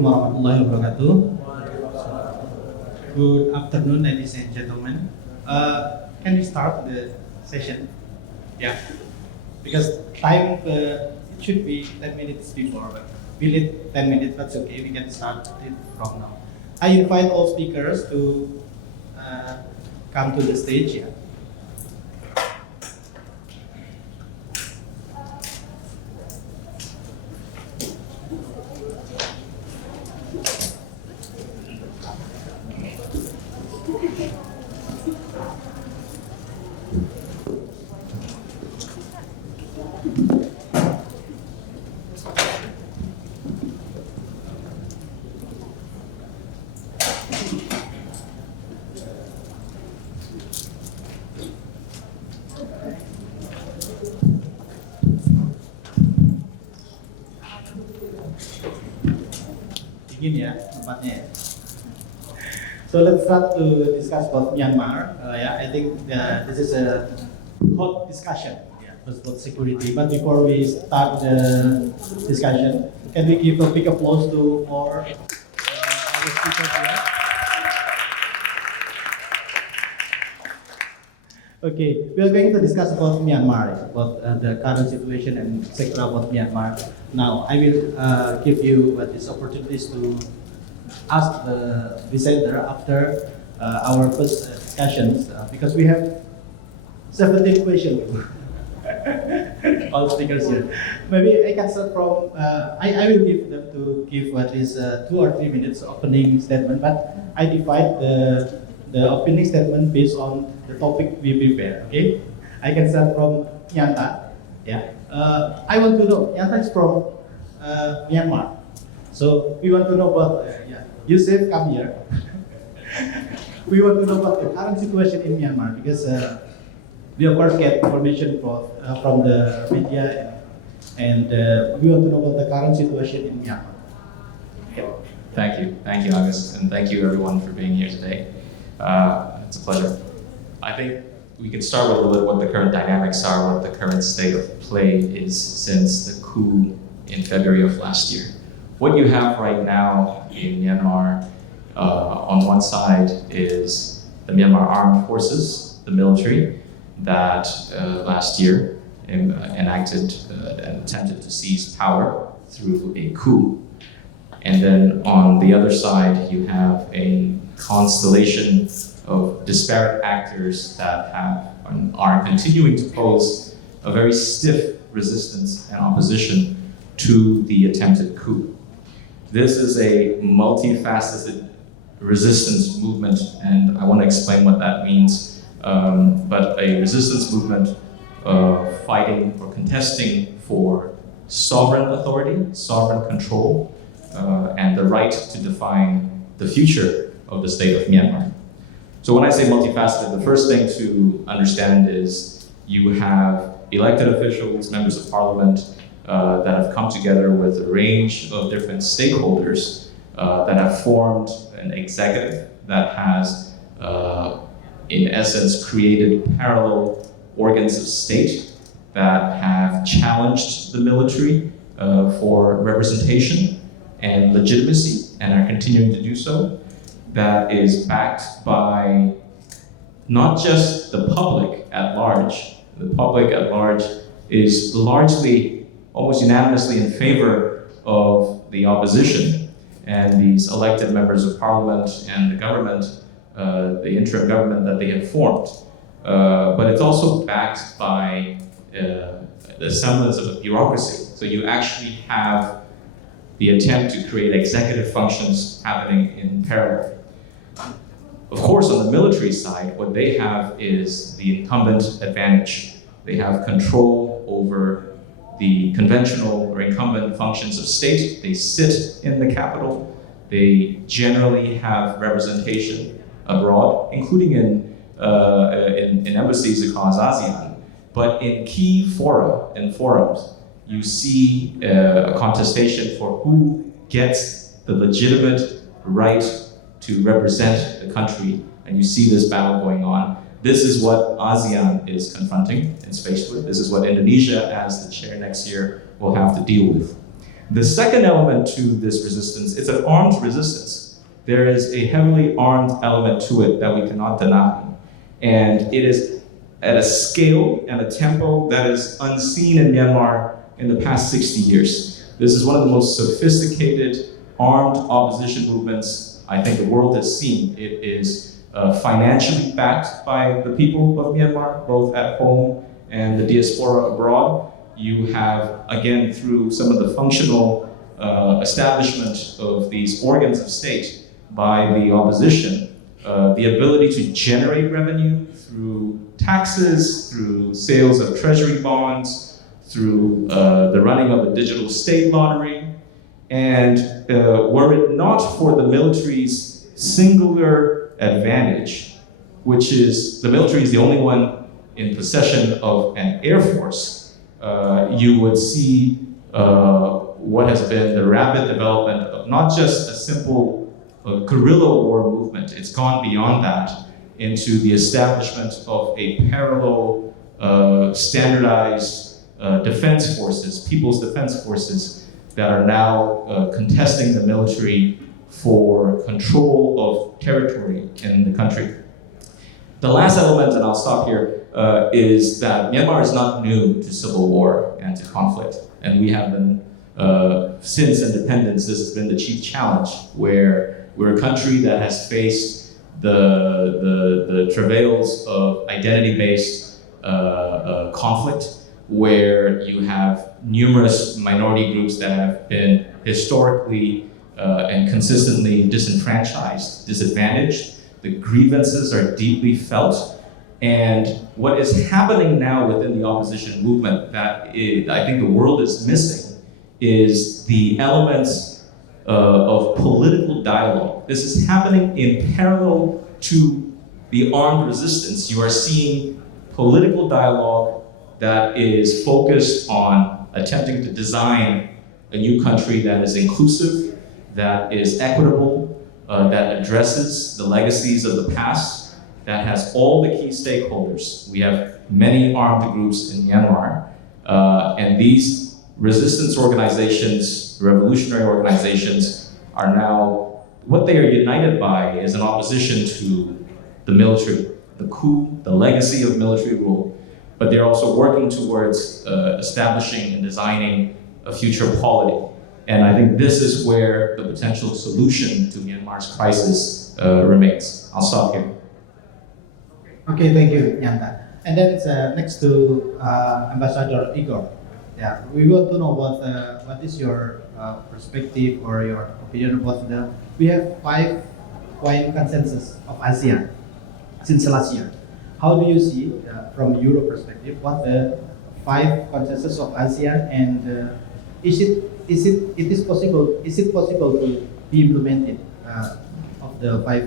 Assalamualaikum warahmatullahi wabarakatuh. Good afternoon, ladies and gentlemen. Can we start the session? Yeah, because time it should be 10 minutes before, but we need 10 minutes. That's okay. We can start it from now. I invite all speakers to come to the stage. Yeah. Begin ya tempatnya ya. So let's start to discuss about Myanmar. I think this is a hot discussion. About security. But before we start the discussion, can we give a big applause to more other speakers here? Okay, we are going to discuss about Myanmar, about the current situation and sector about Myanmar. Now, I will give you these opportunities to ask the presenter after our first discussions, because we have 17 questions. All speakers here. Maybe I can start from. I will give them to give what is 2 or 3 minutes opening statement, but I divide the opening statement based on the topic we prepare. Okay, I can start from Nyanta. Yeah, I want to know. Nyanta is from Myanmar, so we want to know about. Yusuf, come here. We want to know about the current situation in Myanmar because. We of course get information from the media and we want to know about the current situation in Myanmar. Thank you, August, and thank you everyone for being here today. It's a pleasure. I think we can start with a little what the current dynamics are, what the current state of play is since the coup in February of last year. What you have right now in Myanmar, on one side is the Myanmar Armed Forces, the military, that last year enacted and attempted to seize power through a coup. And then on the other side, you have a constellation of disparate actors that are continuing to pose a very stiff resistance and opposition to the attempted coup. This is a multifaceted resistance movement, and I want to explain what that means. But a resistance movement fighting or contesting for sovereign authority, sovereign control, and the right to define the future of the state of Myanmar. So when I say multifaceted, the first thing to understand is you have elected officials, members of parliament, that have come together with a range of different stakeholders that have formed an executive that has in essence, created parallel organs of state that have challenged the military for representation and legitimacy and are continuing to do so. That is backed by not just the public at large. The public at large is largely, almost unanimously in favor of the opposition and these elected members of parliament and the government, the interim government that they have formed. But it's also backed by the semblance of a bureaucracy. So you actually have the attempt to create executive functions happening in parallel. Of course, on the military side, what they have is the incumbent advantage. They have control over the conventional or incumbent functions of state. They sit in the capital. They generally have representation abroad, including in embassies across ASEAN. But in key fora and forums, you see a contestation for who gets the legitimate right to represent the country, and you see this battle going on. This is what ASEAN is confronting and is faced with. This is what Indonesia, as the chair next year, will have to deal with. The second element to this resistance, it's an armed resistance. There is a heavily armed element to it that we cannot deny. And it is at a scale and a tempo that is unseen in Myanmar in the past 60 years. This is one of the most sophisticated armed opposition movements I think the world has seen. It is financially backed by the people of Myanmar, both at home and the diaspora abroad. You have, again, through some of the functional establishment of these organs of state by the opposition, the ability to generate revenue through taxes, through sales of treasury bonds, through the running of a digital state lottery. And were it not for the military's singular advantage, which is the military is the only one in possession of an air force, you would see what has been the rapid development of not just a simple guerrilla war movement. It's gone beyond that into the establishment of a parallel standardized defense forces, people's defense forces, that are now contesting the military for control of territory in the country. The last element, and I'll stop here, is that Myanmar is not new to civil war and to conflict. And we have been, since independence, this has been the chief challenge, where we're a country that has faced the travails of identity-based conflict, where you have numerous minority groups that have been historically and consistently disenfranchised, disadvantaged. The grievances are deeply felt. And what is happening now within the opposition movement that I think the world is missing is the elements of political dialogue. This is happening in parallel to the armed resistance. You are seeing political dialogue that is focused on attempting to design a new country that is inclusive, that is equitable, that addresses the legacies of the past, that has all the key stakeholders. We have many armed groups in Myanmar, and these resistance organizations, revolutionary organizations, are now, what they are united by is an opposition to the military, the coup, the legacy of military rule, but they're also working towards establishing and designing a future polity. And I think this is where the potential solution to Myanmar's crisis remains. I'll stop here. Okay, thank you, Nyanta. And then next to Ambassador Igor. Yeah, we want to know what is your perspective or your opinion about we have 5-point consensus of ASEAN since last year. How do you see from Euro perspective what the 5 consensus of ASEAN, and is it possible to be implemented of the 5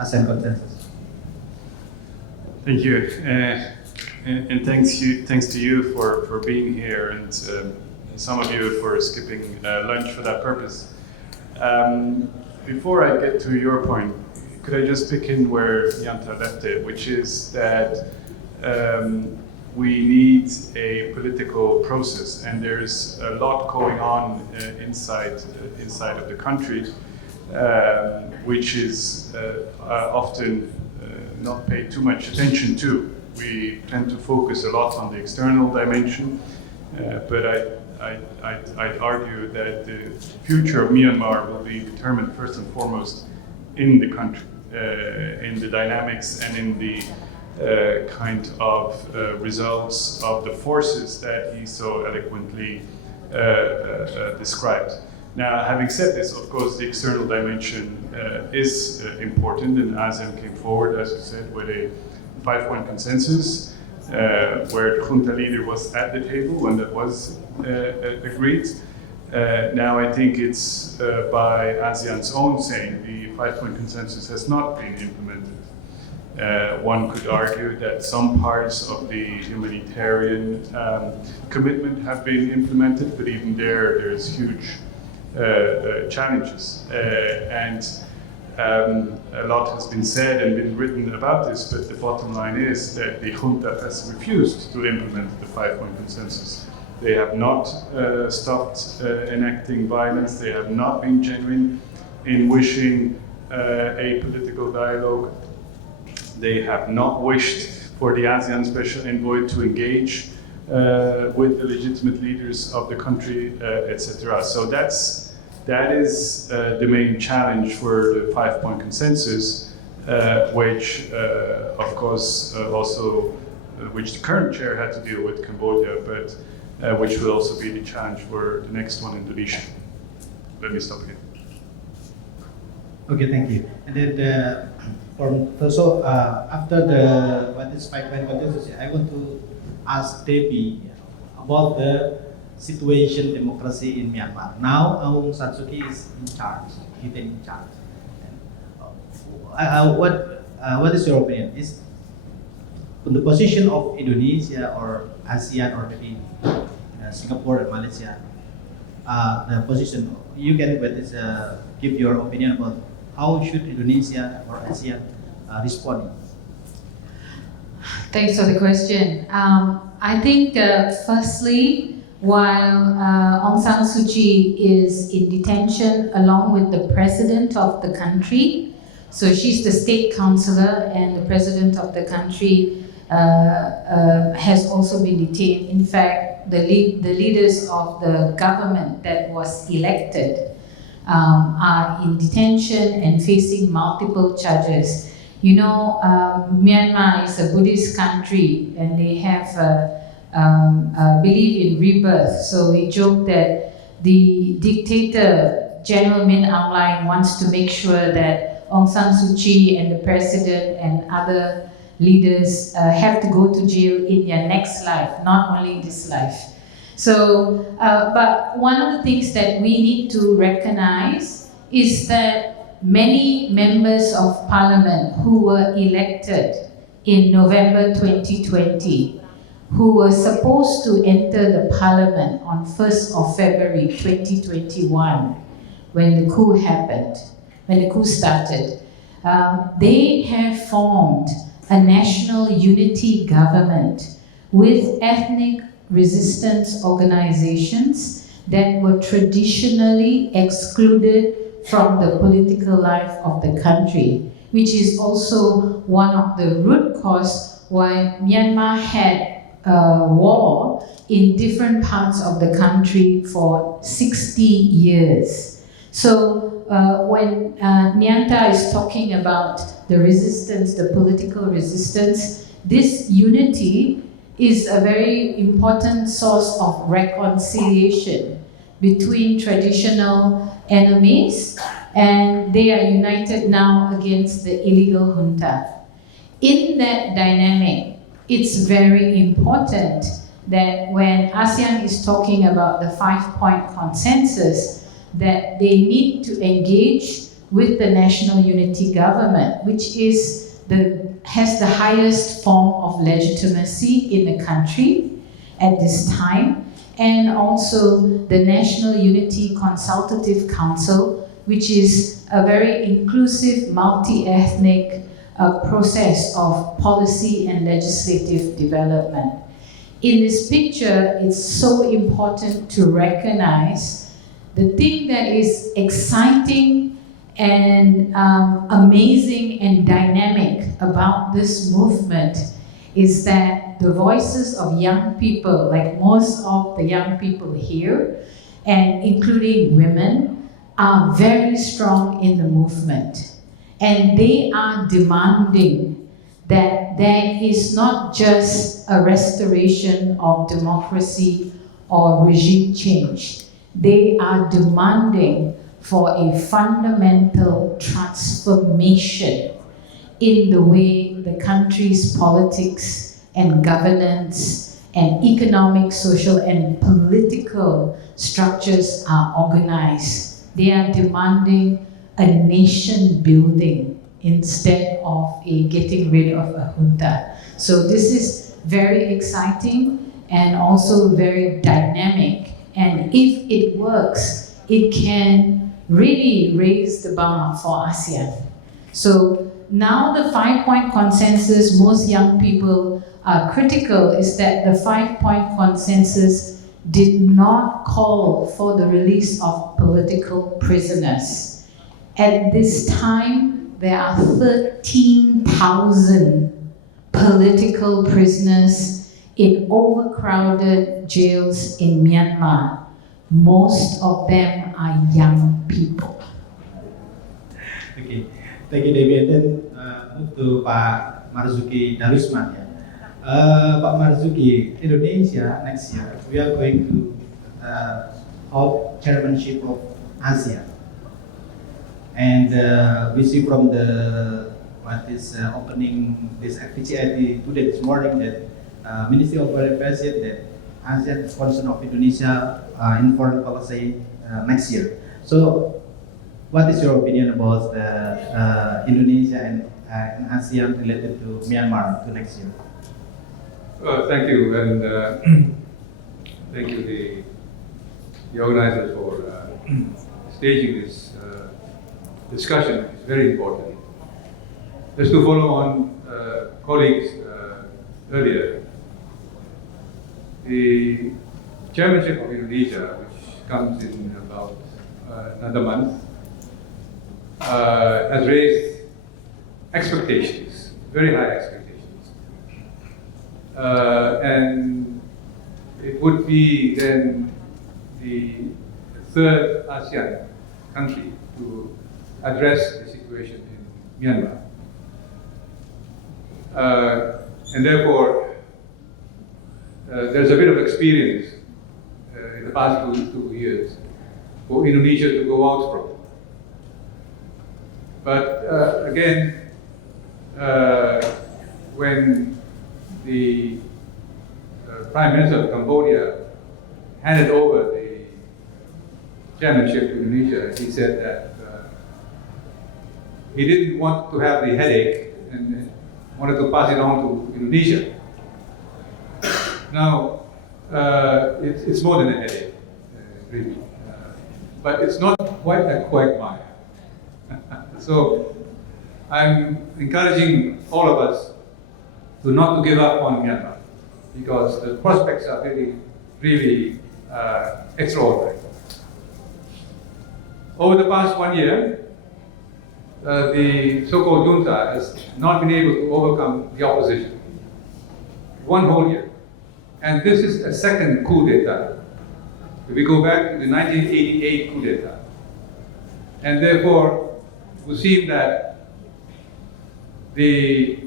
ASEAN consensus? Thank you, and thanks to you for being here, and some of you for skipping lunch for that purpose. Before I get to your point, could I just pick in where Nyanta left it, which is that we need a political process, and there's a lot going on inside of the country, which is often not paid too much attention to. We tend to focus a lot on the external dimension, but I'd argue that the future of Myanmar will be determined first and foremost in the country, in the dynamics and in the kind of results of the forces that he so eloquently described. Now, having said this, of course, the external dimension is important, and ASEAN came forward, as you said, with a 5-point consensus, where the junta leader was at the table when that was agreed. Now, I think it's by ASEAN's own saying the 5-point consensus has not been implemented. One could argue that some parts of the humanitarian commitment have been implemented, but even there's huge challenges. And a lot has been said and been written about this, but the bottom line is that the junta has refused to implement the 5-point consensus. They have not stopped enacting violence. They have not been genuine in wishing a political dialogue. They have not wished for the ASEAN Special Envoy to engage with the legitimate leaders of the country, etc. So that is the main challenge for the 5-point consensus, which, of course, also which the current chair had to deal with Cambodia, but which will also be the challenge for the next one, Indonesia. Let me stop here. Okay, thank you. And then after the what is 5-point consensus, I want to ask Debbie about the situation democracy in Myanmar. Now Aung San Suu Kyi is in charge, in charge. What is your opinion? Is the position of Indonesia or ASEAN or maybe Singapore and Malaysia, the position you can give your opinion about how should Indonesia or ASEAN respond? Thanks for the question. I think firstly, while Aung San Suu Kyi is in detention along with the president of the country, so she's the state councillor and the president of the country has also been detained. In fact, the leaders of the government that was elected are in detention and facing multiple charges. You know, Myanmar is a Buddhist country and they have believe in rebirth. So we joke that the dictator, General Min Aung Hlaing, wants to make sure that Aung San Suu Kyi and the president and other leaders have to go to jail in their next life, not only this life. So, but one of the things that we need to recognize is that many members of parliament who were elected in November 2020, who were supposed to enter the parliament on 1st of February 2021, when the coup happened, when the coup started, they have formed a national unity government with ethnic resistance organizations that were traditionally excluded from the political life of the country, which is also one of the root cause why Myanmar had war in different parts of the country for 60 years. So when Nyanta is talking about the resistance, the political resistance, this unity is a very important source of reconciliation between traditional enemies, and they are united now against the illegal junta. In that dynamic, it's very important that when ASEAN is talking about the 5-point consensus, that they need to engage with the national unity government, which has the highest form of legitimacy in the country at this time, and also the National Unity Consultative Council, which is a very inclusive, multi-ethnic process of policy and legislative development. In this picture, it's so important to recognize the thing that is exciting and amazing and dynamic about this movement is that the voices of young people, like most of the young people here, and including women, are very strong in the movement. And they are demanding that there is not just a restoration of democracy or regime change. They are demanding for a fundamental transformation in the way the country's politics and governance and economic, social, and political structures are organized. They are demanding a nation building instead of getting rid of a junta. So this is very exciting and also very dynamic. And if it works, it can really raise the bar for ASEAN. So now the 5-point consensus, most young people are critical, is that the 5-point consensus did not call for the release of political prisoners. At this time, there are 13,000 political prisoners in overcrowded jails in Myanmar. Most of them are young people. Okay, thank you, Debbie. And then move to Pak Marzuki Darusman. Ya. Pak Marzuki, Indonesia next year we are going to hold chairmanship of ASEAN, and we see from the what is opening this activity today this morning that Ministry of Foreign Affairs said that ASEAN is concern of Indonesia in foreign policy next year. So, what is your opinion about Indonesia and ASEAN related to Myanmar to next year? Thank you, and thank you the organizers for staging this discussion. It's very important. Just to follow on colleagues earlier, the chairmanship of Indonesia, which comes in about another month, has raised expectations, very high expectations. And it would be then the third ASEAN country to address the situation in Myanmar. And therefore, there's a bit of experience in the past two years for Indonesia to go out from. But again, when the Prime Minister of Cambodia handed over the chairmanship to Indonesia, he said that he didn't want to have the headache and wanted to pass it on to Indonesia. Now, it's more than a headache, really. But it's not quite a quagmire. So, I'm encouraging all of us to not to give up on Myanmar, because the prospects are really extraordinary. Over the past 1 year, the so-called junta has not been able to overcome the opposition. 1 whole year. And this is a second coup d'etat. If we go back to the 1988 coup d'etat. And therefore, it would seem that the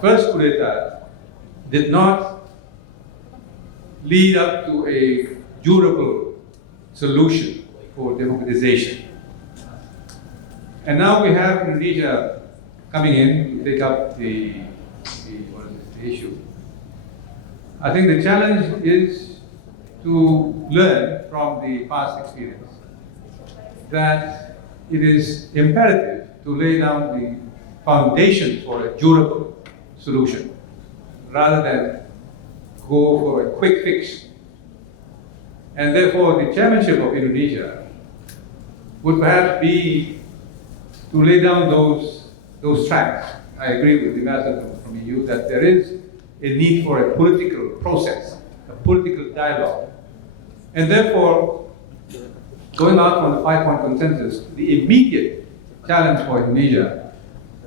first coup d'etat did not lead up to a durable solution for democratization. And now we have Indonesia coming in to take up the issue. I think the challenge is to learn from the past experience that it is imperative to lay down the foundation for a durable solution rather than go for a quick fix. And therefore, the chairmanship of Indonesia would perhaps be to lay down those tracks. I agree with the ambassador from EU that there is a need for a political process, a political dialogue. And therefore, going out from the 5-point consensus, the immediate challenge for Indonesia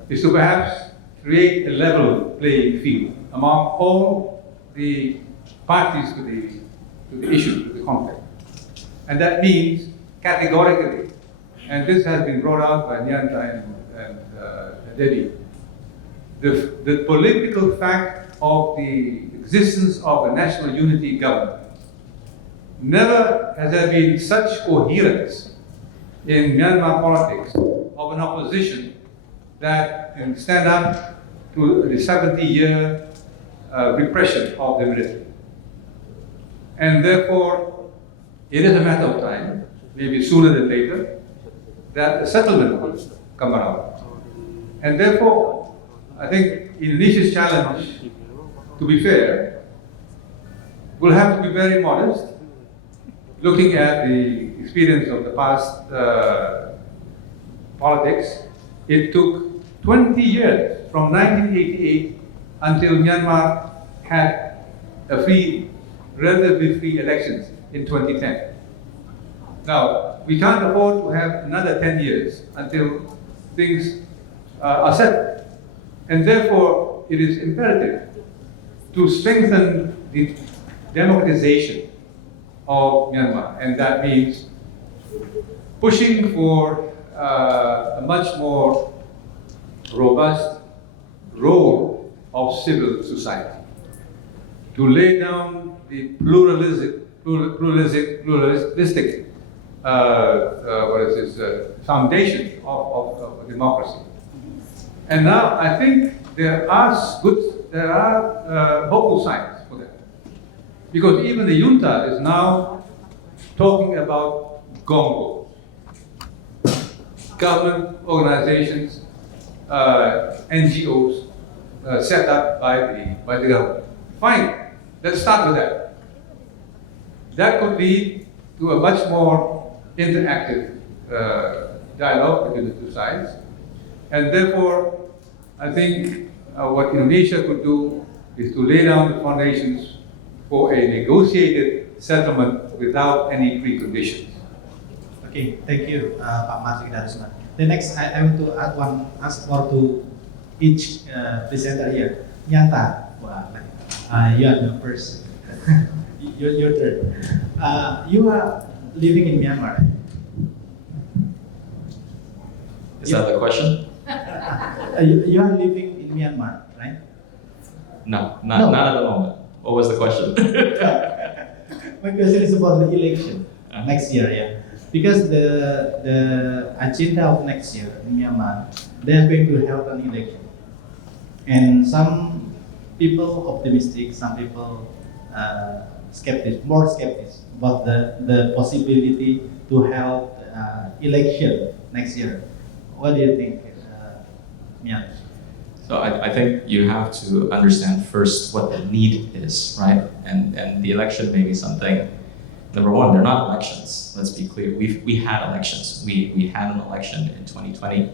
is to perhaps create a level playing field among all the parties to the issue, to the conflict. And that means categorically, and this has been brought out by Nyanta and Debbie, the political fact of the existence of a national unity government. Never has there been such coherence in Myanmar politics of an opposition that can stand up to the 70-year repression of the military. And therefore, it is a matter of time, maybe sooner than later, that a settlement will come around. And therefore, I think Indonesia's challenge, to be fair, will have to be very modest, looking at the experience of the past politics. It took 20 years, from 1988 until Myanmar had a free relatively free elections in 2010. Now, we can't afford to have another 10 years until things are settled. And therefore, it is imperative to strengthen the democratization of Myanmar. And that means pushing for a much more robust role of civil society, to lay down the pluralistic foundation of democracy. And now I think there are hopeful signs for that, because even the junta is now talking about gongos, government organizations, NGOs set up by the government. Fine, let's start with that. That could lead to a much more interactive dialogue between the two sides. And therefore, I think what Indonesia could do is to lay down the foundations for a negotiated settlement without any preconditions. Okay, thank you, Pak Marzuki Darusman. The next, I want to ask more to each presenter here. Nyata, you are the first. your turn. You are living in Myanmar. Is that the question? You are living in Myanmar, right? No, No. not at the moment. What was the question? My question is about the election next year, yeah. Because the agenda of next year in Myanmar, they are going to have an election, and some people optimistic, some people more skeptical about the possibility to have election next year. What do you think, Myan? So I think you have to understand first what the need is, right? And the election may be something. Number one, they're not elections. Let's be clear. We had elections. We had an election in 2020,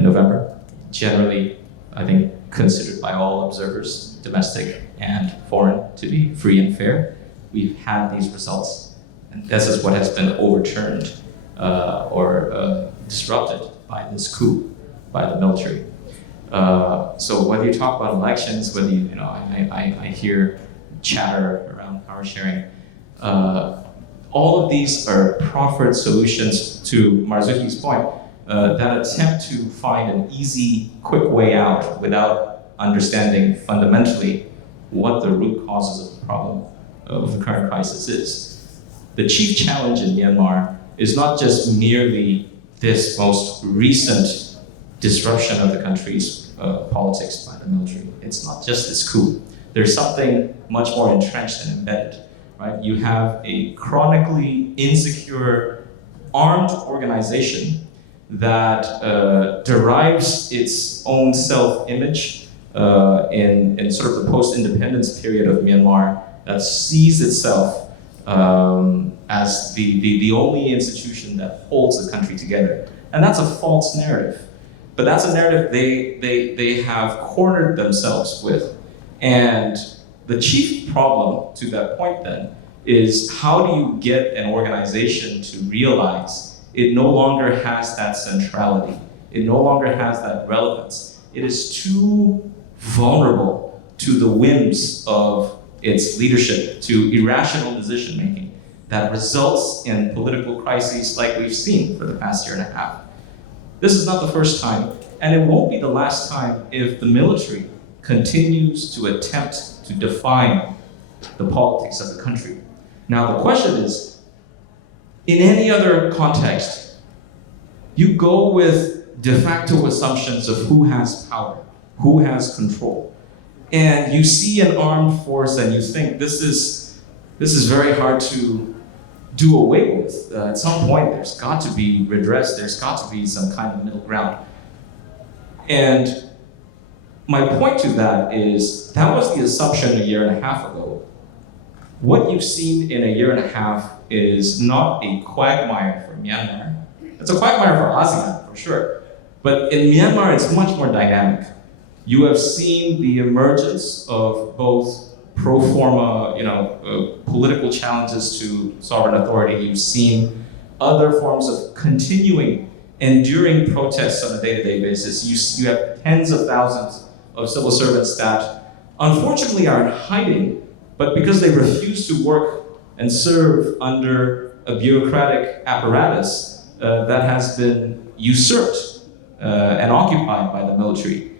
November. Generally, I think considered by all observers, domestic and foreign, to be free and fair. We've had these results, and this is what has been overturned or disrupted by this coup by the military. So whether you talk about elections, whether I hear chatter around power sharing, all of these are proffered solutions, to Marzuki's point, that attempt to find an easy, quick way out without understanding fundamentally what the root causes of the problem of the current crisis is. The chief challenge in Myanmar is not just merely this most recent disruption of the country's politics by the military. It's not just this coup. There's something much more entrenched and embedded, right? You have a chronically insecure armed organization that derives its own self-image in sort of the post-independence period of Myanmar, that sees itself as the only institution that holds the country together. And that's a false narrative. But that's a narrative they have cornered themselves with. And the chief problem to that point then is, how do you get an organization to realize it no longer has that centrality? It no longer has that relevance. It is too vulnerable to the whims of its leadership, to irrational decision-making that results in political crises like we've seen for the past year and a half. This is not the first time, and it won't be the last time if the military continues to attempt to define the politics of the country. Now, the question is, in any other context, you go with de facto assumptions of who has power, who has control. And you see an armed force and you think this is very hard to do away with. At some point, there's got to be redress, there's got to be some kind of middle ground. And my point to that is, that was the assumption a year and a half ago. What you've seen in a year and a half is not a quagmire for Myanmar. It's a quagmire for ASEAN, for sure. But in Myanmar, it's much more dynamic. You have seen the emergence of both pro forma, political challenges to sovereign authority. You've seen other forms of continuing, enduring protests on a day-to-day basis. You have tens of thousands of civil servants that unfortunately are hiding, but because they refuse to work and serve under a bureaucratic apparatus that has been usurped and occupied by the military.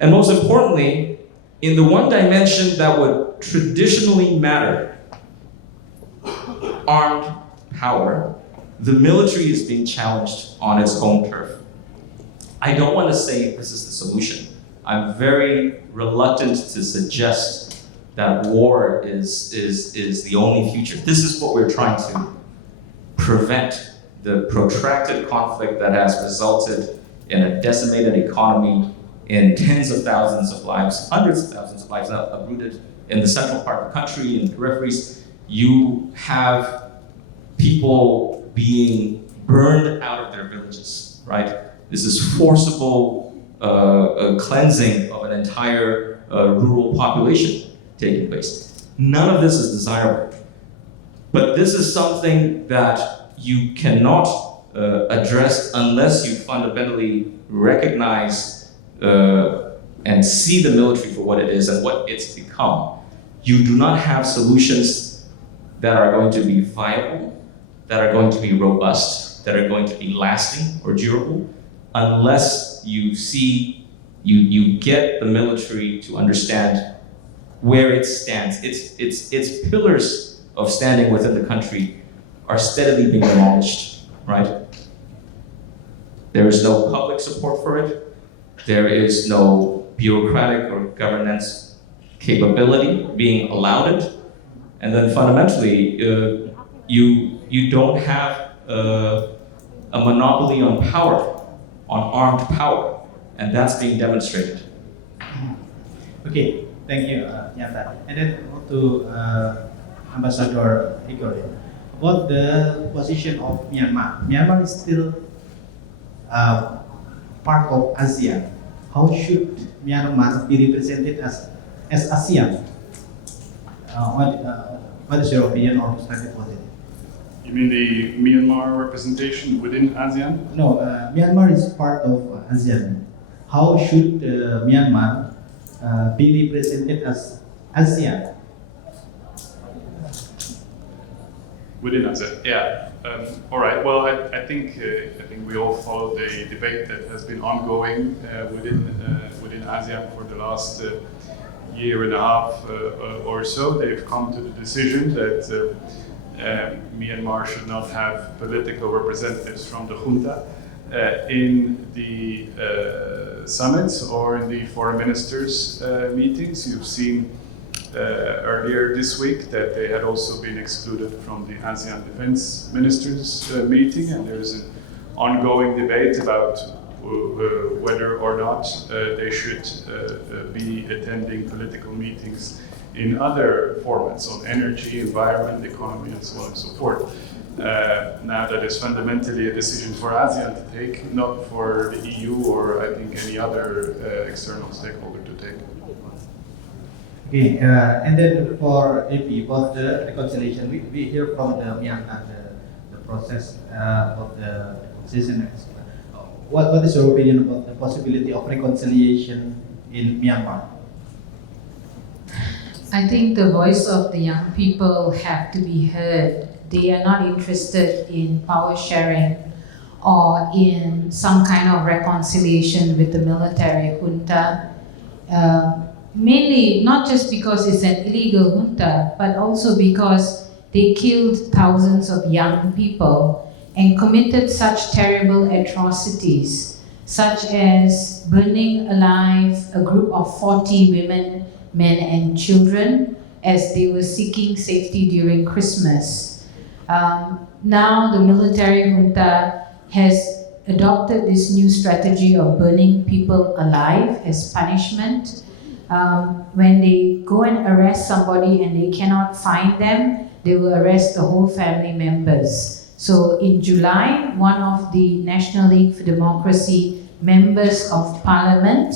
And most importantly, in the one dimension that would traditionally matter, armed power, the military is being challenged on its home turf. I don't want to say this is the solution. I'm very reluctant to suggest that war is the only future. This is what we're trying to prevent, the protracted conflict that has resulted in a decimated economy, in tens of thousands of lives, hundreds of thousands of lives uprooted in the central part of the country, in the peripheries. You have people being burned out of their villages, right? This is forcible cleansing of an entire rural population taking place. None of this is desirable. But this is something that you cannot address unless you fundamentally recognize and see the military for what it is and what it's become. You do not have solutions that are going to be viable, that are going to be robust, that are going to be lasting or durable, unless you see, you get the military to understand where it stands. Its pillars of standing within the country are steadily being demolished, right? There is no public support for it. There is no bureaucratic or governance capability being allowed it. And then fundamentally, you don't have a monopoly on power, on armed power, and that's being demonstrated. Okay, thank you, Nyata. And then to Ambassador Igor, about the position of Myanmar. Myanmar is still part of ASEAN. How should Myanmar be represented as ASEAN? What is your opinion or perspective on it? You mean the Myanmar representation within ASEAN? No, Myanmar is part of ASEAN. How should Myanmar be represented as ASEAN? Within ASEAN, yeah. All right. Well, I think we all follow the debate that has been ongoing within ASEAN for the last year and a half or so. They've come to the decision that Myanmar should not have political representatives from the junta in the summits or in the foreign ministers' meetings. You've seen earlier this week that they had also been excluded from the ASEAN Defense Ministers meeting, and there's an ongoing debate about whether or not they should be attending political meetings in other formats on energy, environment, economy, and so on and so forth. Now that is fundamentally a decision for ASEAN to take, not for the EU or I think any other external stakeholder to take. Okay, and then for AP, about the reconciliation, we hear from the Myanmar the process of the decision. What is your opinion about the possibility of reconciliation in Myanmar? I think the voice of the young people have to be heard. They are not interested in power sharing or in some kind of reconciliation with the military junta. Mainly not just because it's an illegal junta, but also because they killed thousands of young people and committed such terrible atrocities, such as burning alive a group of 40 women, men and children as they were seeking safety during Christmas. Now the military junta has adopted this new strategy of burning people alive as punishment. When they go and arrest somebody and they cannot find them, they will arrest the whole family members. So in July, one of the National League for Democracy members of parliament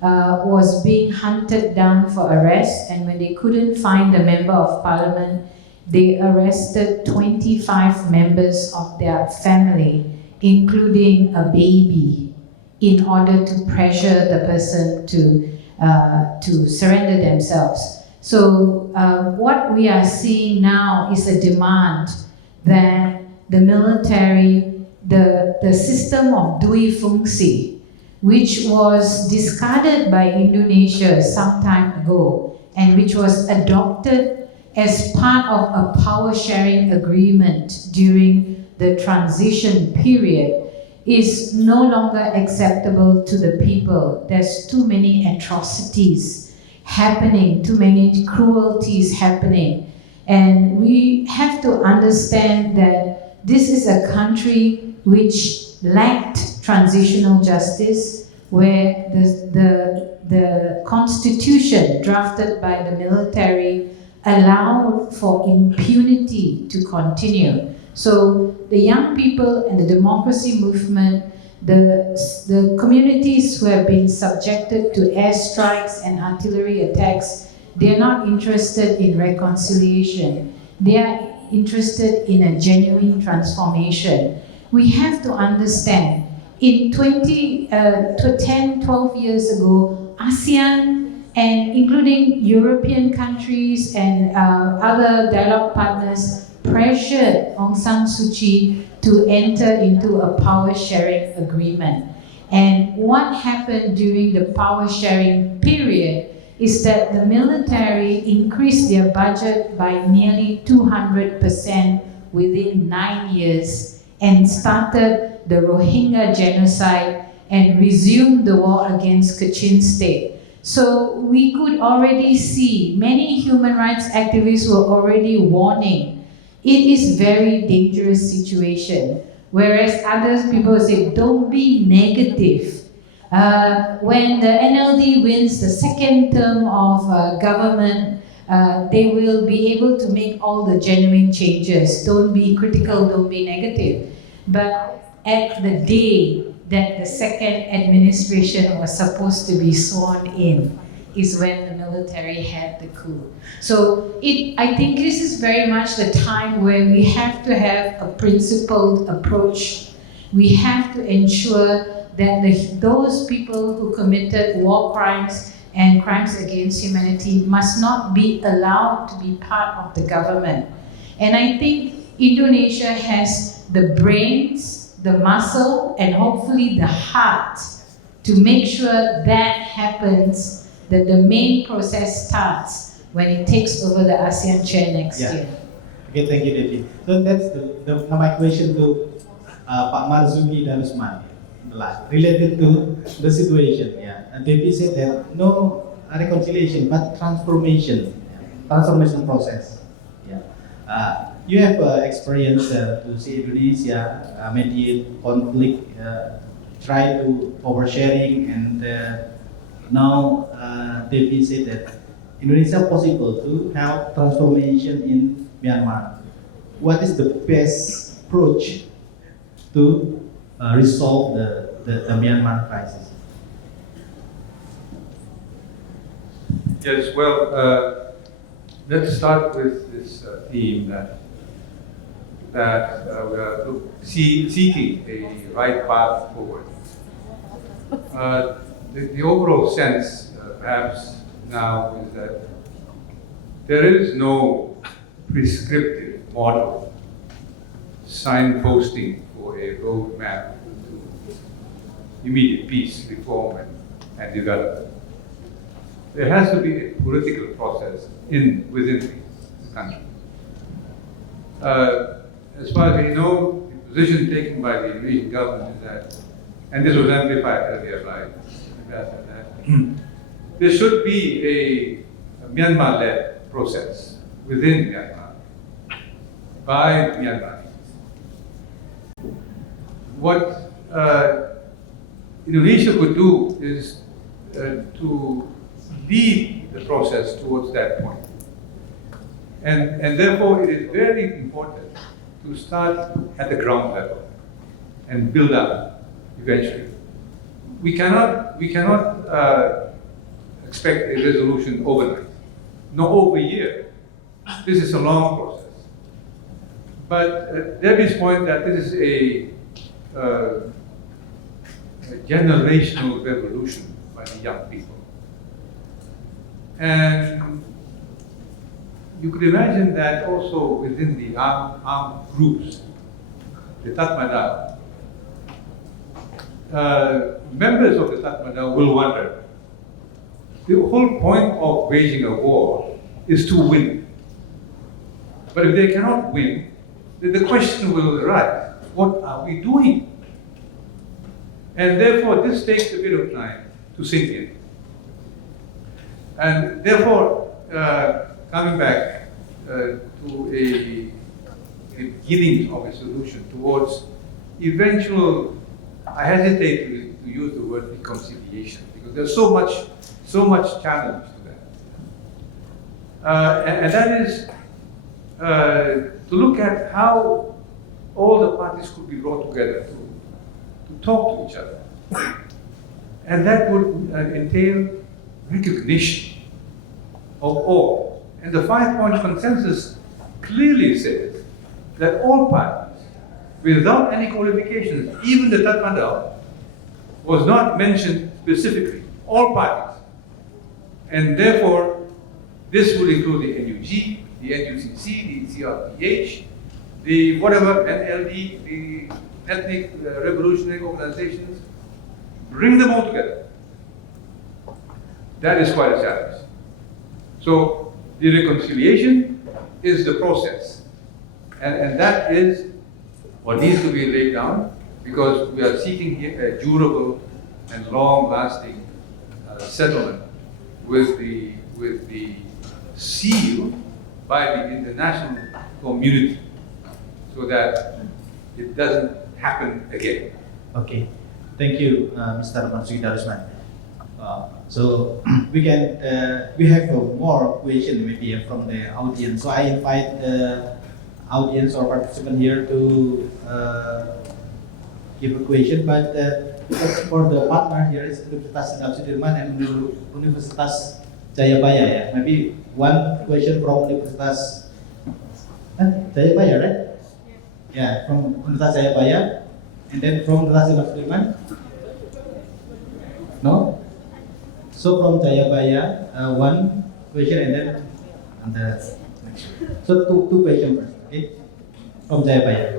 was being hunted down for arrest, and when they couldn't find the member of parliament, they arrested 25 members of their family, including a baby, in order to pressure the person to surrender themselves. So what we are seeing now is a demand that the military, the system of dui fungsi, which was discarded by Indonesia some time ago and which was adopted as part of a power sharing agreement during the transition period, is no longer acceptable to the people. There's too many atrocities happening, too many cruelties happening. And we have to understand that this is a country which lacked transitional justice, where the constitution drafted by the military allowed for impunity to continue. So the young people and the democracy movement, the communities who have been subjected to airstrikes and artillery attacks, they are not interested in reconciliation. They are interested in a genuine transformation. We have to understand, in 10, 12 years ago, ASEAN, and including European countries and other dialogue partners, pressured Aung San Suu Kyi to enter into a power sharing agreement. And what happened during the power sharing period is that the military increased their budget by nearly 200% within 9 years and started the Rohingya genocide and resumed the war against Kachin state. So we could already see many human rights activists were already warning it is very dangerous situation. Whereas others people say, don't be negative. When the NLD wins the second term of government, they will be able to make all the genuine changes. Don't be critical, don't be negative. But at the day that the second administration was supposed to be sworn in is when the military had the coup. So I think this is very much the time where we have to have a principled approach. We have to ensure that those people who committed war crimes and crimes against humanity must not be allowed to be part of the government. And I think Indonesia has the brains, the muscle, and hopefully the heart to make sure that happens, that the main process starts when it takes over the ASEAN chair next year. Okay, thank you, Devi. So that's my question to Pak Marzuki Darusman, related to the situation. Yeah, and Devi said that no reconciliation, but transformation process. Yeah, you have experience to see Indonesia mediate conflict, try to oversharing, and now Devi said that Indonesia possible to have transformation in Myanmar. What is the best approach to resolve the Myanmar crisis? Yes, well, let's start with this theme that we are seeking a right path forward. The overall sense, perhaps now, is that there is no prescriptive model signposting for a roadmap to immediate peace, reform, and development. There has to be a political process within the country. As far as we know, the position taken by the Indonesian government is that, and this was amplified earlier by Ambassador, that there should be a Myanmar-led process within Myanmar by Myanmar. What Indonesia could do is to lead the process towards that point. And therefore, it is very important to start at the ground level and build up eventually. We cannot expect a resolution overnight, nor over a year. This is a long process. But Debbie's point that this is a generational revolution by the young people. And you could imagine that also within the armed groups, the Tatmadaw, members of the Tatmadaw will wonder. The whole point of waging a war is to win. But if they cannot win, then the question will arise, what are we doing? And therefore, this takes a bit of time to sink in. And therefore, coming back to a beginning of a solution towards eventual, I hesitate to use the word reconciliation because there's so much challenge to that. And that is to look at how all the parties could be brought together to talk to each other. And that would entail recognition of all. And the 5-point consensus clearly says that all parties, without any qualifications, even the Tatmadaw, was not mentioned specifically, all parties. And therefore, this would include the NUG, the NUCC, the CRPH, the whatever, NLD, the ethnic revolutionary organizations, bring them all together. That is quite a challenge. So the reconciliation is the process. And that is what needs to be laid down because we are seeking here a durable and long-lasting settlement with the seal by the international community so that it doesn't happen again. Okay, thank you, Mr. Mansuri Darusman. So we have more question maybe from the audience. So I invite the audience or participant here to give a question. But for the partner here is Universitas Islam Sudirman and Universitas Jayabaya. Yeah? Maybe one question from Universitas Jayabaya, right? Yeah, from Universitas Jayabaya, and then from Universitas Islam Sudirman. No? So from Jayabaya, one question and then on the next. So two questions first, okay? From Jayabaya.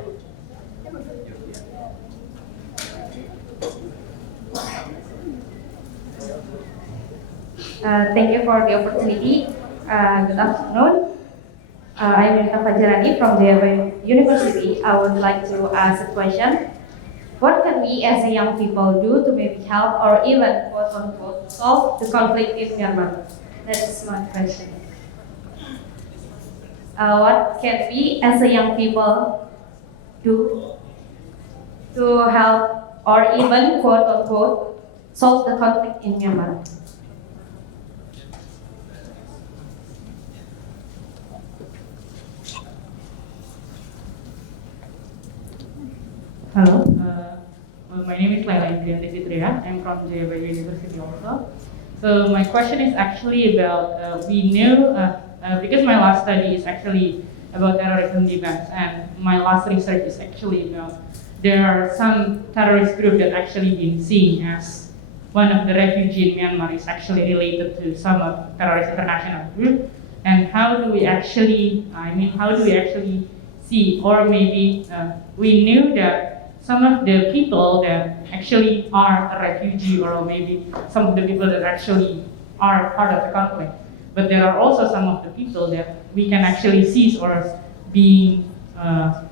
Thank you for the opportunity. Good afternoon. I'm Rita Fajarani from Jayabaya University. I would like to ask a question. What can we as a young people do to maybe help or even quote unquote solve the conflict in Myanmar? That's my question. What can we as a young people do to help or even quote unquote solve the conflict in Myanmar? Hello, my name is Laila Indriyanti Fitria. I'm from Jayabaya University also. So my question is actually about, we know, because my last study is actually about terrorism defense and my last research is actually about, there are some terrorist groups that actually been seen as one of the refugees in Myanmar is actually related to some of terrorist international group. And how do we actually, see, or maybe we knew that some of the people that actually are a refugee or maybe some of the people that actually are part of the conflict. But there are also some of the people that we can actually see or being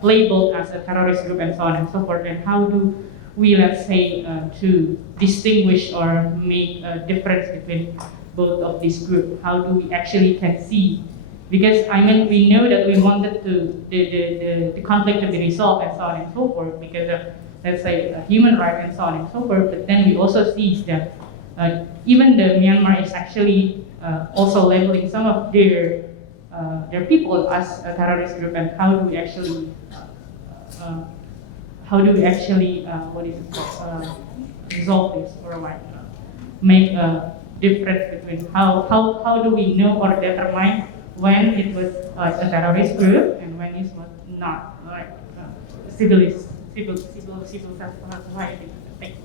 labeled as a terrorist group and so on and so forth. And how do we, let's say, to distinguish or make a difference between both of these groups? How do we actually can see? Because we know that we wanted to the conflict to be resolved and so on and so forth because of, let's say, human rights and so on and so forth. But then we also see that even the Myanmar is actually also labeling some of their people as a terrorist group. And how do we actually resolve this or like make difference between how do we know or determine when it was a terrorist group and when it was not, like civil society. Thank you.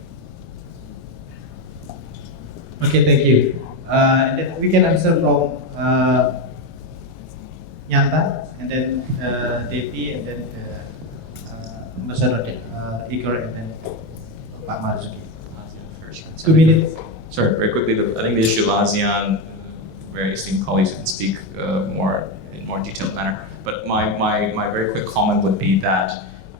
Okay, thank you. And then we can answer from Nyanta, and then Devi, and then Ambassador Igor, and then Pak Marzuki. 2 minutes. Sorry, very quickly, I think the issue of ASEAN, very esteemed colleagues can speak in more detailed manner. But my very quick comment would be that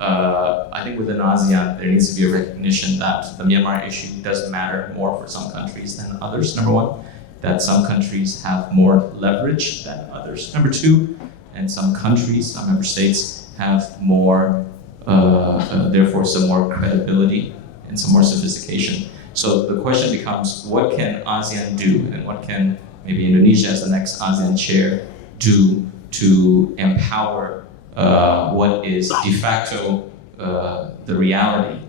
I think within ASEAN, there needs to be a recognition that the Myanmar issue does matter more for some countries than others, number one. That some countries have more leverage than others, number two. And some countries, some member states, have more, therefore some more credibility and some more sophistication. So the question becomes, what can ASEAN do, and what can maybe Indonesia as the next ASEAN chair do to empower what is de facto the reality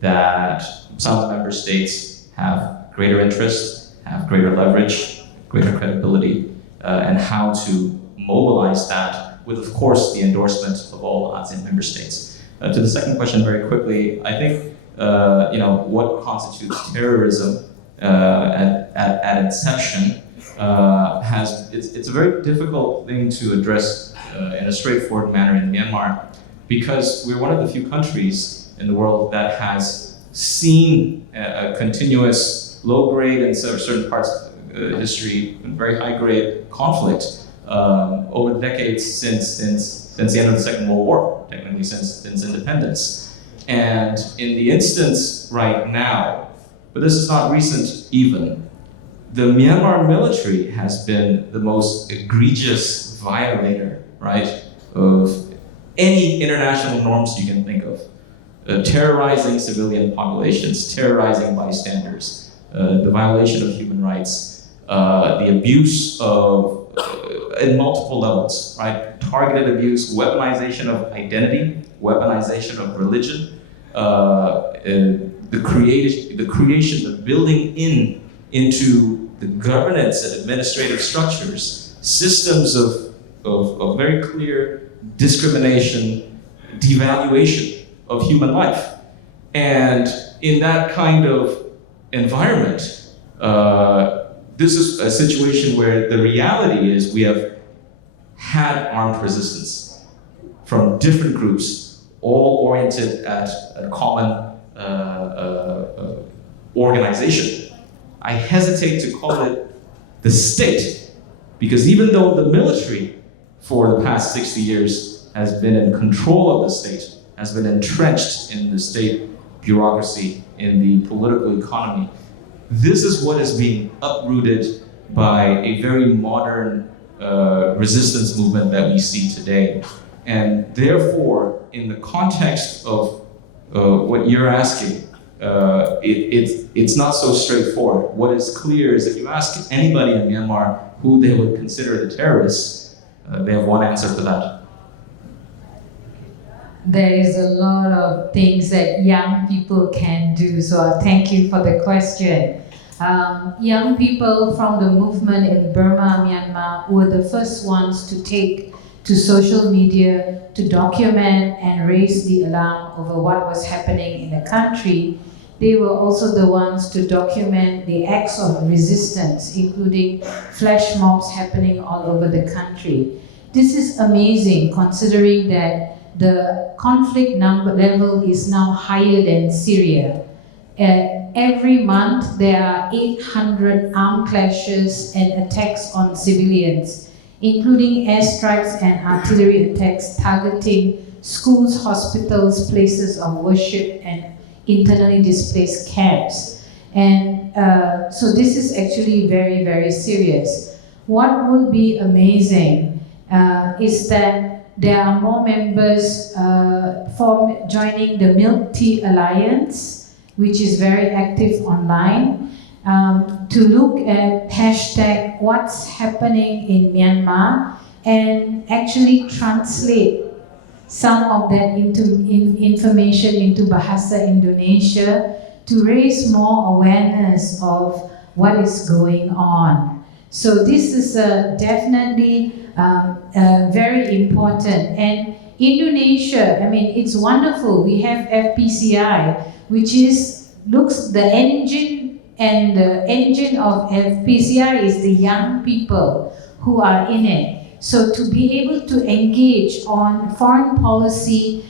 that some member states have greater interest, have greater leverage, greater credibility, and how to mobilize that with, of course, the endorsement of all ASEAN member states. To the second question, very quickly, I think what constitutes terrorism at inception it's a very difficult thing to address in a straightforward manner in Myanmar, because we're one of the few countries in the world that has seen a continuous low-grade and certain parts of history, very high-grade conflict over the decades since the end of the Second World War, technically since independence. And in the instance right now, but this is not recent even, the Myanmar military has been the most egregious violator, right, of any international norms you can think of. Terrorizing civilian populations, terrorizing bystanders, the violation of human rights, the abuse of, in multiple levels, right? Targeted abuse, weaponization of identity, weaponization of religion, the creation, the building into the governance and administrative structures, systems of very clear discrimination, devaluation of human life. And in that kind of environment, this is a situation where the reality is we have had armed resistance from different groups, all oriented at a common organization. I hesitate to call it the state, because even though the military for the past 60 years has been in control of the state, has been entrenched in the state bureaucracy, in the political economy, this is what is being uprooted by a very modern resistance movement that we see today. And therefore, in the context of what you're asking, it's not so straightforward. What is clear is if you ask anybody in Myanmar who they would consider the terrorists, they have one answer for that. There is a lot of things that young people can do, so thank you for the question. Young people from the movement in Burma, Myanmar, were the first ones to take to social media to document and raise the alarm over what was happening in the country. They were also the ones to document the acts of resistance, including flash mobs happening all over the country. This is amazing, considering that the conflict number level is now higher than Syria. Every month there are 800 armed clashes and attacks on civilians, including airstrikes and artillery attacks targeting schools, hospitals, places of worship, and internally displaced camps. And so this is actually very, very serious. What would be amazing is that there are more members joining the Milk Tea Alliance, which is very active online, to look at hashtag what's happening in Myanmar and actually translate some of that information into Bahasa Indonesia to raise more awareness of what is going on. So this is definitely very important. And Indonesia, I mean, it's wonderful. We have FPCI, which looks the engine, and the engine of FPCI is the young people who are in it. So to be able to engage on foreign policy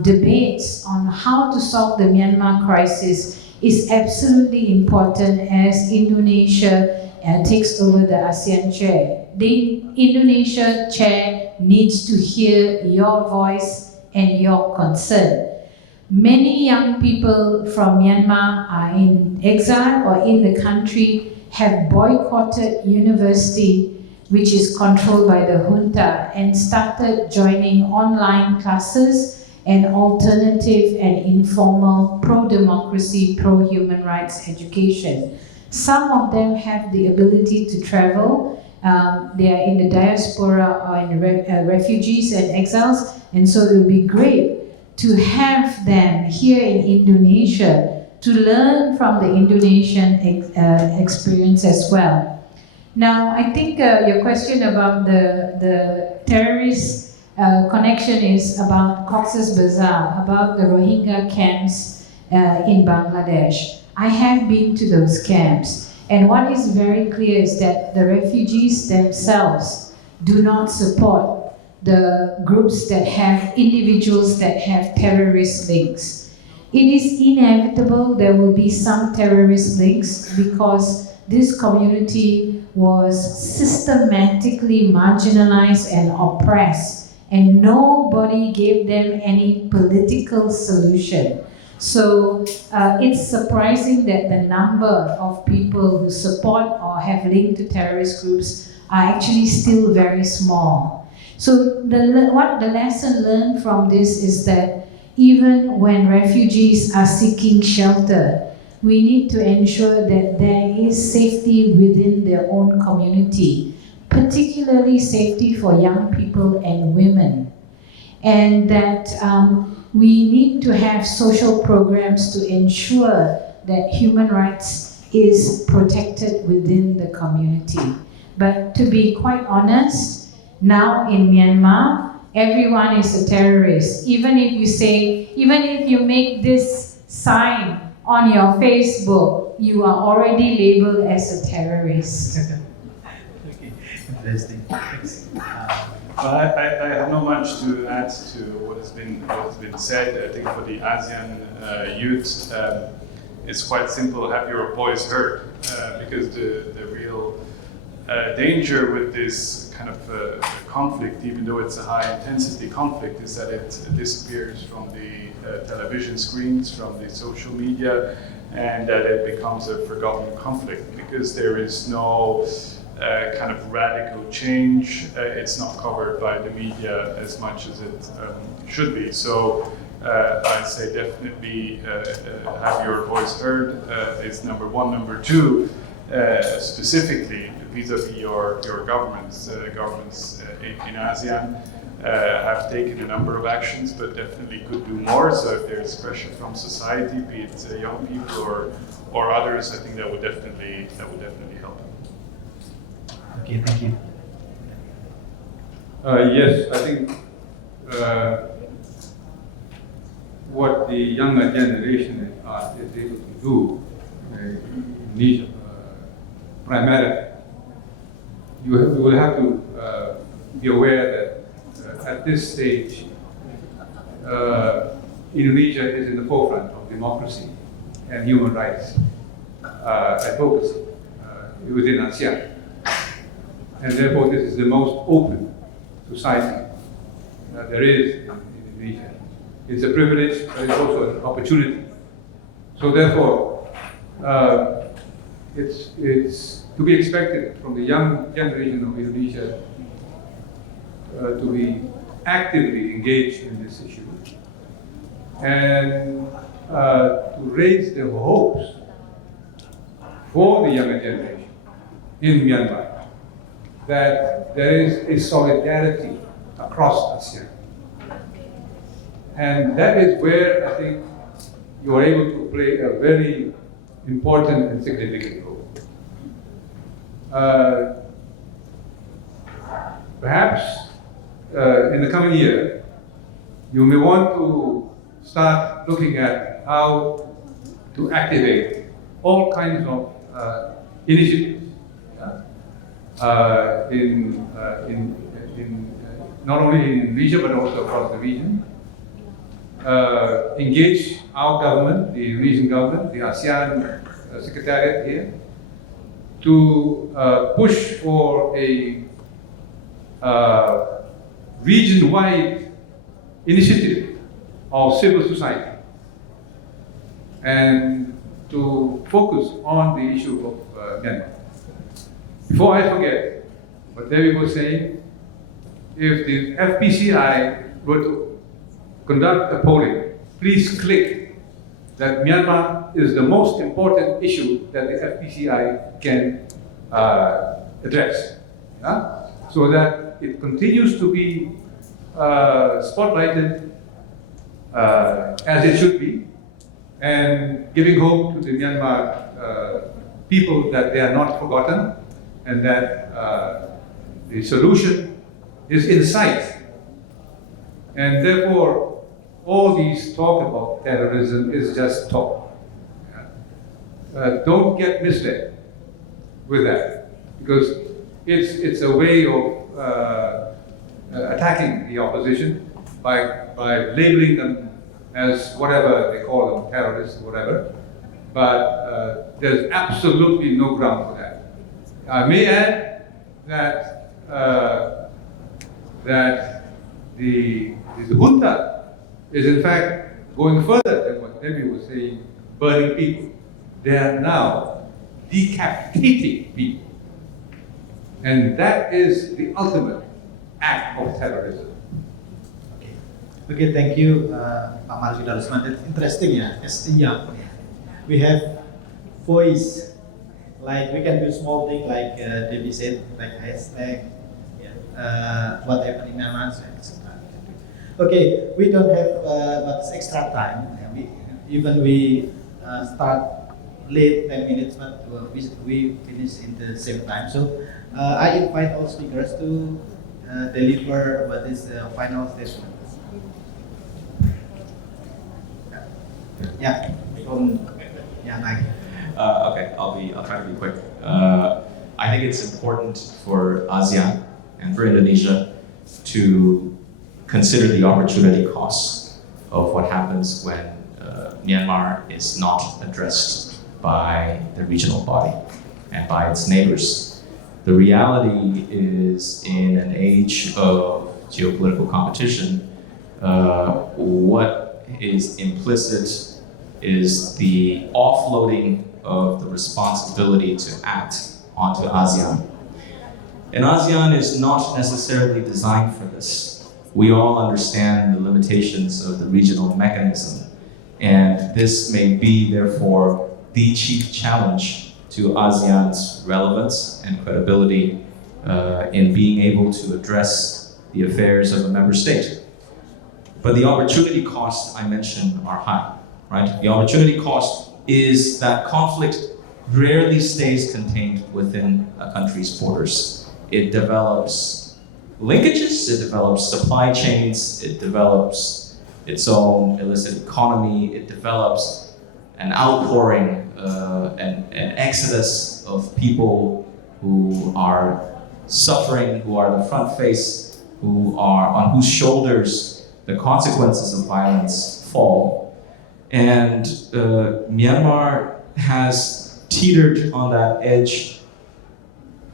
debates on how to solve the Myanmar crisis is absolutely important as Indonesia takes over the ASEAN chair. The Indonesia chair needs to hear your voice and your concern. Many young people from Myanmar are in exile or in the country, have boycotted university, which is controlled by the junta, and started joining online classes and alternative and informal pro-democracy, pro-human rights education. Some of them have the ability to travel. They are in the diaspora or in refugees and exiles, and so it would be great to have them here in Indonesia to learn from the Indonesian experience as well. Now, I think your question about the terrorist connection is about Cox's Bazar, about the Rohingya camps in Bangladesh. I have been to those camps, and what is very clear is that the refugees themselves do not support the groups that have individuals that have terrorist links. It is inevitable there will be some terrorist links because this community was systematically marginalized and oppressed, and nobody gave them any political solution. So it's surprising that the number of people who support or have linked to terrorist groups are actually still very small. So what the lesson learned from this is that even when refugees are seeking shelter, we need to ensure that there is safety within their own community, particularly safety for young people and women. And that we need to have social programs to ensure that human rights is protected within the community. But to be quite honest, now in Myanmar, everyone is a terrorist. Even if you make this sign on your Facebook, you are already labeled as a terrorist. Okay, interesting. Thanks. I have not much to add to what has been said. I think for the ASEAN youth, it's quite simple: have your voice heard, because the real danger with this kind of conflict, even though it's a high-intensity conflict, is that it disappears from the television screens, from the social media, and that it becomes a forgotten conflict because there is no kind of radical change. It's not covered by the media as much as it should be. So I'd say definitely have your voice heard is number one. Number two, specifically vis-a-vis your governments in ASEAN have taken a number of actions, but definitely could do more. So if there's pressure from society, be it young people or others, I think that would definitely help. Okay, thank you. Yes, I think what the younger generation is able to do in Indonesia, primarily, you will have to be aware that at this stage, Indonesia is in the forefront of democracy and human rights advocacy within ASEAN. And therefore, this is the most open society that there is in Indonesia. It's a privilege, but it's also an opportunity. So therefore, it's to be expected from the young generation of Indonesia to be actively engaged in this issue and to raise their hopes for the younger generation in Myanmar, that there is a solidarity across ASEAN. And that is where I think you are able to play a very important and significant role. perhaps in the coming year, you may want to start looking at how to activate all kinds of initiatives in not only in Asia but also across the region. Engage our government, the Indonesian government, the ASEAN Secretariat here, to push for a region-wide initiative of civil society and to focus on the issue of Myanmar. Before I forget, what David was saying, if the FPCI were to conduct a polling, please click that Myanmar is the most important issue that the FPCI can address. So that it continues to be spotlighted as it should be, and giving hope to the Myanmar people that they are not forgotten and that the solution is in sight. And therefore, all these talk about terrorism is just talk. Don't get misled with that, because it's a way of attacking the opposition by labeling them as whatever they call them, terrorists, whatever. But there's absolutely no ground for that. I may add that the junta is in fact going further than what Debbie was saying, burning people. They are now decapitating people. And that is the ultimate act of terrorism. Okay, thank you, Pak Marzuki Darusman. It's interesting, yeah. As a young, we have voice. Like we can do small things, like Debbie said, like hashtag, what happened in Myanmar, etc. Okay, we don't have much extra time. We start late 10 minutes, but we finish in the same time. So I invite all speakers to deliver what is the final statement. Yeah, Okay, I'll try to be quick. I think it's important for ASEAN and for Indonesia to consider the opportunity costs of what happens when Myanmar is not addressed by the regional body and by its neighbors. The reality is, in an age of geopolitical competition, what is implicit is the offloading of the responsibility to act onto ASEAN. And ASEAN is not necessarily designed for this. We all understand the limitations of the regional mechanism, and this may be, therefore, the chief challenge to ASEAN's relevance and credibility in being able to address the affairs of a member state. But the opportunity costs I mentioned are high, right? The opportunity cost is that conflict rarely stays contained within a country's borders. It develops linkages, it develops supply chains, it develops its own illicit economy, it develops an outpouring, an exodus of people who are suffering, who are the front face, who are on whose shoulders the consequences of violence fall. And Myanmar has teetered on that edge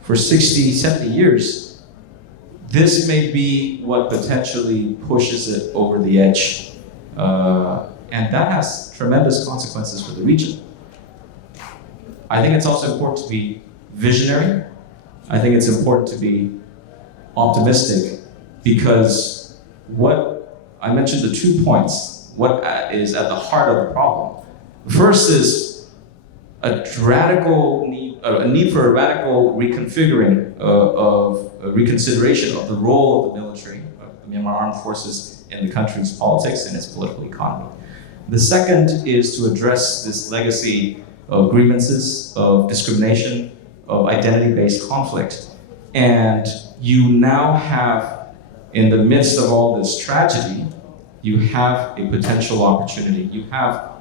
for 60, 70 years. This may be what potentially pushes it over the edge. And that has tremendous consequences for the region. I think it's also important to be visionary. I think it's important to be optimistic, because what I mentioned, the 2 points, what is at the heart of the problem. First is a need for a radical reconfiguring of reconsideration of the role of the military, of the Myanmar Armed Forces in the country's politics and its political economy. The second is to address this legacy of grievances, of discrimination, of identity-based conflict. And you now have, in the midst of all this tragedy, you have a potential opportunity. You have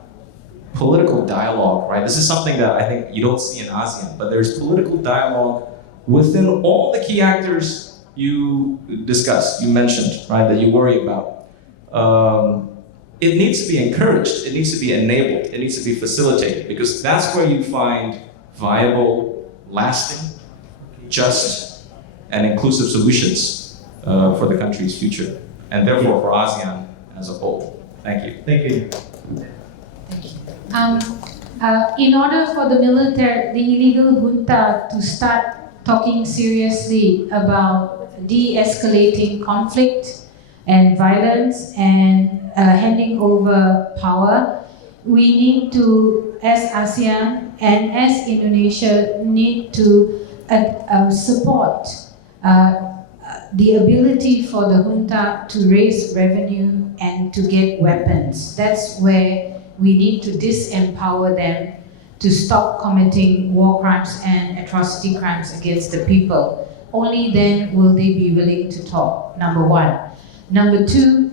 political dialogue, right? This is something that I think you don't see in ASEAN, but there's political dialogue within all the key actors you discussed, you mentioned, right, that you worry about. It needs to be encouraged, it needs to be enabled, it needs to be facilitated, because that's where you find viable, lasting, just, and inclusive solutions for the country's future, and therefore for ASEAN as a whole. Thank you. Thank you. In order for the illegal junta to start talking seriously about de-escalating conflict and violence and handing over power, we need to, as ASEAN and as Indonesia, need to support the ability for the junta to raise revenue and to get weapons. That's where we need to disempower them to stop committing war crimes and atrocity crimes against the people. Only then will they be willing to talk, number one. Number two,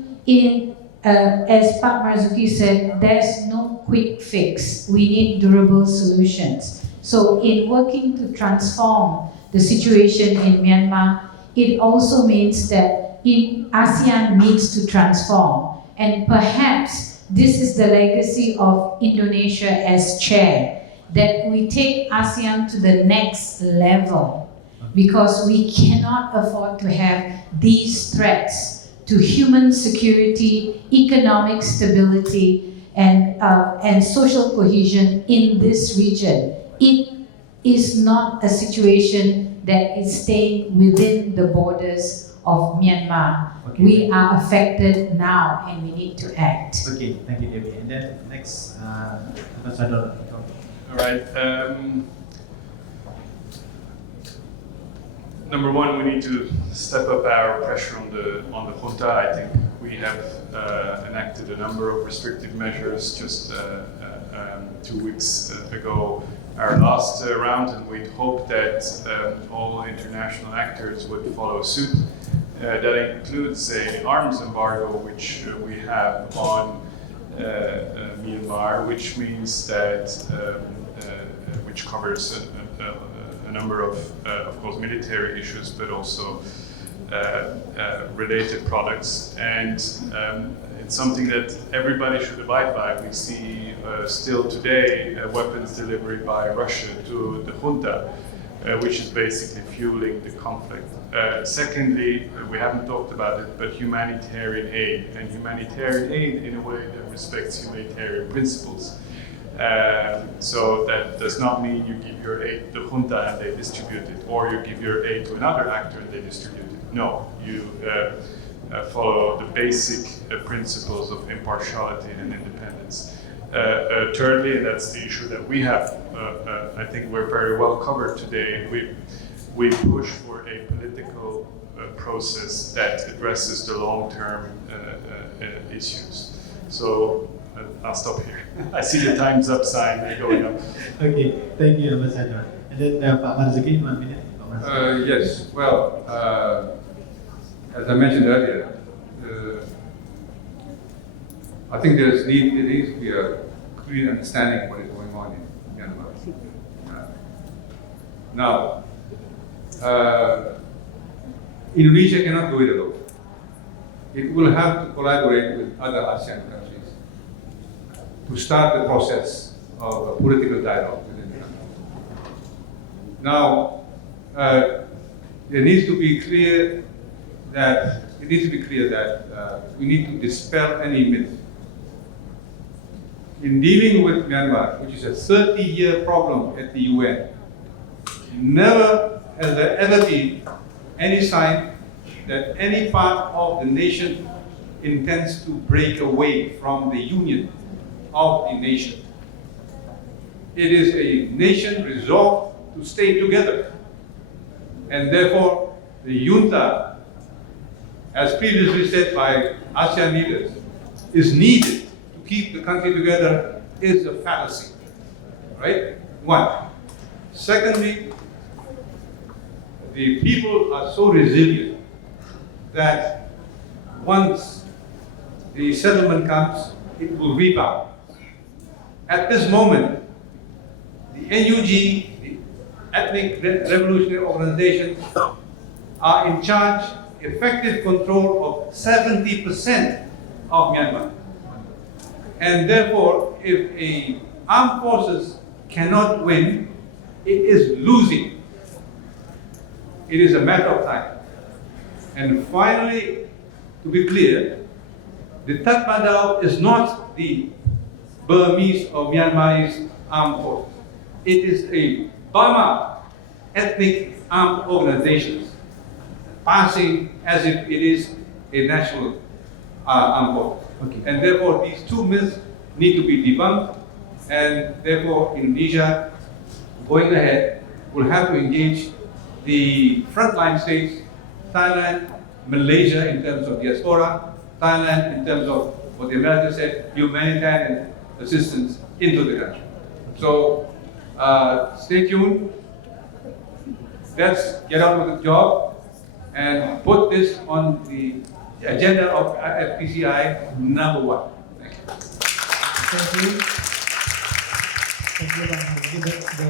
as Pak Marzuki said, there's no quick fix. We need durable solutions. So in working to transform the situation in Myanmar, it also means that ASEAN needs to transform. And perhaps this is the legacy of Indonesia as chair, that we take ASEAN to the next level, because we cannot afford to have these threats to human security, economic stability, and social cohesion in this region. It is not a situation that is staying within the borders of Myanmar. Okay. We are affected now and we need to act. Okay, thank you, Debbie. And then next, Ambassador. All right. Number one, we need to step up our pressure on the junta. I think we have enacted a number of restrictive measures just 2 weeks ago, our last round, and we'd hope that all international actors would follow suit. That includes an arms embargo, which we have on Myanmar, which means that, which covers a number of course, military issues, but also related products. And it's something that everybody should abide by. We see still today weapons delivery by Russia to the junta, which is basically fueling the conflict. Secondly, we haven't talked about it, but humanitarian aid. And humanitarian aid in a way that respects humanitarian principles. So that does not mean you give your aid to the junta and they distribute it, or you give your aid to another actor and they distribute it. No, you follow the basic principles of impartiality and independence. Thirdly, and that's the issue that we have, I think we're very well covered today, we push for a political process that addresses the long-term issues. So I'll stop here. I see the time's up sign going up. Okay, thank you, Ambassador. And then Pak Marzuki, 1 minute. Yes, well, as I mentioned earlier, I think there needs to be a clear understanding of what is going on in Myanmar. Now, Indonesia cannot do it alone. It will have to collaborate with other ASEAN countries to start the process of a political dialogue within the country. Now, it needs to be clear that we need to dispel any myth. In dealing with Myanmar, which is a 30-year problem at the UN, never has there ever been any sign that any part of the nation intends to break away from the union of the nation. It is a nation resolved to stay together. And therefore, the junta, as previously said by ASEAN leaders, is needed to keep the country together is a fallacy, right? One. Secondly, the people are so resilient that once the settlement comes, it will rebound. At this moment, the NUG, the Ethnic Revolutionary Organization, are in charge, effective control of 70% of Myanmar. And therefore, if a armed forces cannot win, it is losing. It is a matter of time. And finally, to be clear, the Tatmadaw is not the Burmese or Myanmarese armed forces. It is a Burma ethnic armed organization, passing as if it is a national armed force. Okay. And therefore, these two myths need to be debunked, and therefore, Indonesia, going ahead, will have to engage the frontline states, Thailand, Malaysia in terms of diaspora, Thailand in terms of what the Americans said, humanitarian assistance into the country. So stay tuned. Let's get on with the job and put this on the agenda of FPCI #1. Thank you. Thank you. Thank you, Bang Marzuki. That's the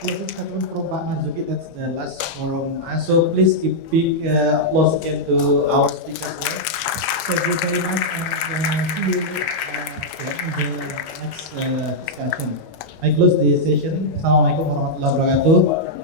closing statement from Pak Marzuki. That's the last forum. So please give big applause again to our speakers there. Thank you very much, and see you in the next discussion. I close the session. Assalamualaikum warahmatullahi wabarakatuh.